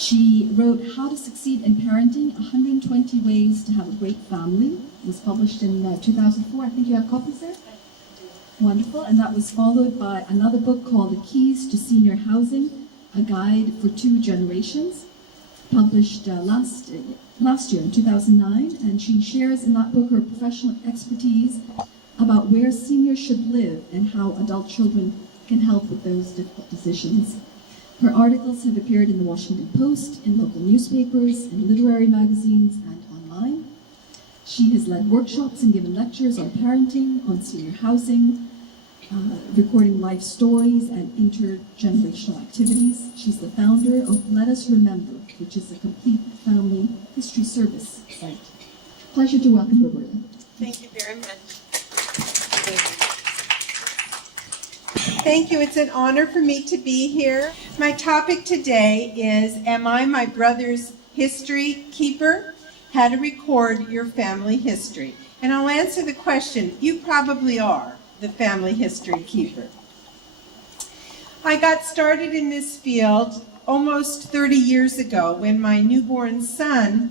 She wrote How to Succeed in Parenting, 120 Ways to Have a Great Family. It was published in 2004. I think you have copies there? Wonderful. And that was followed by another book called The Keys to Senior Housing, a Guide for Two Generations, published last year in 2009. And she shares in that book her professional expertise about where seniors should live and how adult children can help with those difficult decisions. Her articles have appeared in the Washington Post, in local newspapers, in literary magazines, and online. She has led workshops and given lectures on parenting, on senior housing, recording life stories and intergenerational activities. She's the founder of Let Us Remember, which is a complete family history service site. Pleasure to welcome Roberta. Thank you very much. Thank you. It's an honor for me to be here. My topic today is, am I my brother's history keeper? How to record your family history. And I'll answer the question, you probably are the family history keeper. I got started in this field almost 30 years ago when my newborn son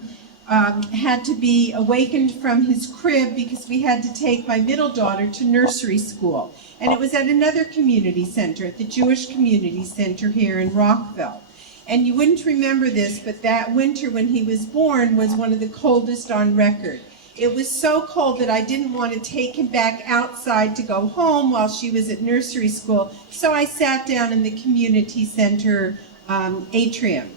had to be awakened from his crib because we had to take my middle daughter to nursery school. And it was at another community center, at the Jewish Community Center here in Rockville. And you wouldn't remember this, but that winter when he was born was one of the coldest on record. It was so cold that I didn't want to take him back outside to go home while she was at nursery school, so I sat down in the community center atrium.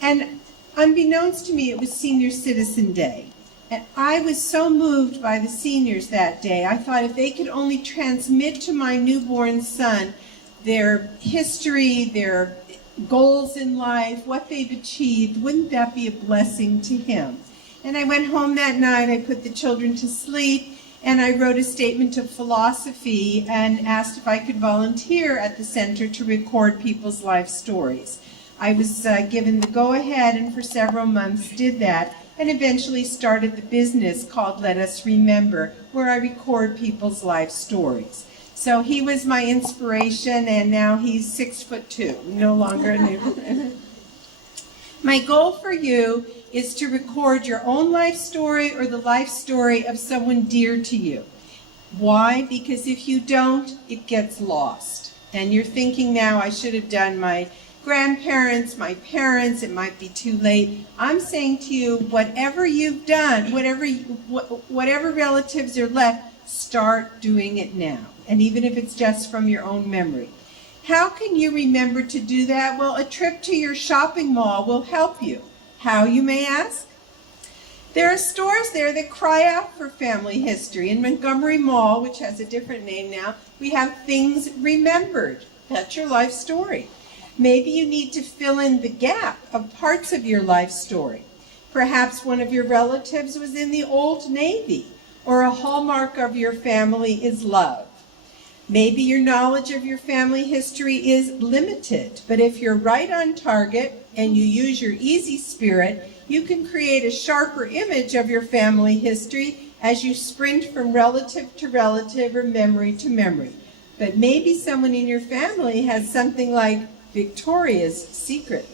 And unbeknownst to me, it was Senior Citizen Day. And I was so moved by the seniors that day. I thought if they could only transmit to my newborn son their history, their goals in life, what they've achieved, wouldn't that be a blessing to him? And I went home that night, I put the children to sleep, and I wrote a statement of philosophy and asked if I could volunteer at the center to record people's life stories. I was given the go-ahead, and for several months did that, and eventually started the business called Let Us Remember, where I record people's life stories. So he was my inspiration, and now he's 6'2", no longer a newborn. My goal for you is to record your own life story or the life story of someone dear to you. Why? Because if you don't, it gets lost. And you're thinking now, I should have done my grandparents, my parents, it might be too late. I'm saying to you, whatever you've done, whatever relatives are left, start doing it now. And even if it's just from your own memory. How can you remember to do that? Well, a trip to your shopping mall will help you. How, you may ask? There are stores there that cry out for family history. In Montgomery Mall, which has a different name now, we have Things Remembered. That's your life story. Maybe you need to fill in the gap of parts of your life story. Perhaps one of your relatives was in the Old Navy, or a hallmark of your family is love. Maybe your knowledge of your family history is limited, but if you're right on target and you use your easy spirit, you can create a sharper image of your family history as you sprint from relative to relative or memory to memory. But maybe someone in your family has something like Victoria's Secret.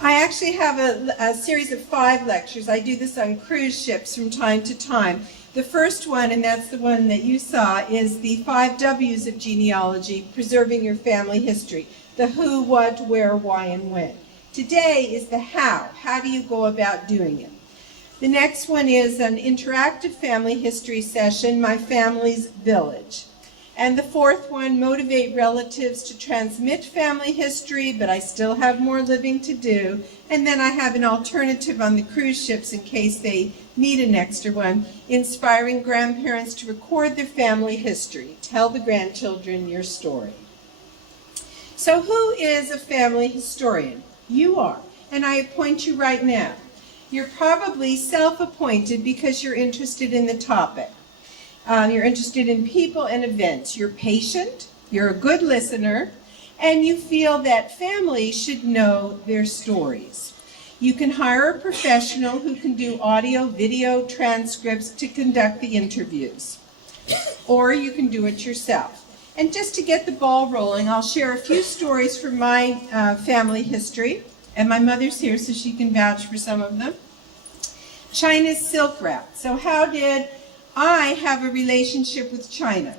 I actually have a series of 5 lectures. I do this on cruise ships from time to time. The first one, and that's the one that you saw, is the 5 W's of genealogy, preserving your family history. The who, what, where, why, and when. Today is the how. How do you go about doing it? The next one is an interactive family history session, My Family's Village. And the 4th one, motivate relatives to transmit family history, but I still have more living to do. And then I have an alternative on the cruise ships in case they need an extra one, inspiring grandparents to record their family history. Tell the grandchildren your story. So who is a family historian? You are, and I appoint you right now. You're probably self-appointed because you're interested in the topic. You're interested in people and events. You're patient, you're a good listener, and you feel that family should know their stories. You can hire a professional who can do audio, video, transcripts to conduct the interviews. Or you can do it yourself. And just to get the ball rolling, I'll share a few stories from my family history. And my mother's here, so she can vouch for some of them. China's silk route. So how did I have a relationship with China?